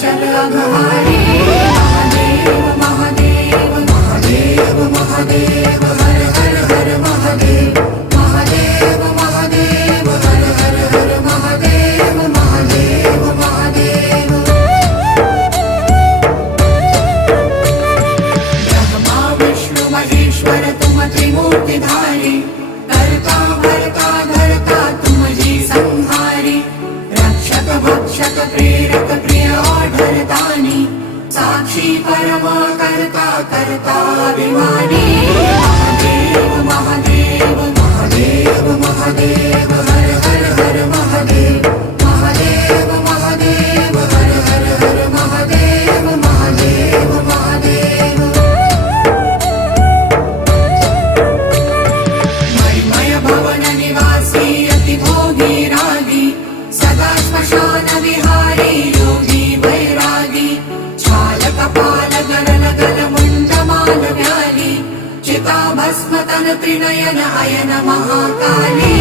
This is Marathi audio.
चल अघहारी महादेव महादेव महादेव महादेव हर हर हर महादेव महादेव महादेव हर हर हर महादेव महादेव महादेव ब्रह्मा विष्णु महेश्वर तुम त्रिमूर्तिधारी करता भरता धरता तुम जी संहारी रक्षक भक्षक प्रेरक प्रिय आढरतानी साक्षी परमा करता करता अभिमानी महादेव महादेव महादेव महादेव हर हर हर महादेव महादेव महादेव हर हर हर महादेव महादेव महादेव मणिमय भवन निवासी अति भोगी रागी सदा श्मशान विहारी योगी वैरागी छाल कपाल गरल गल मुंड माल व्याली चिता भस्म तन त्रिनयन अयन महाकाली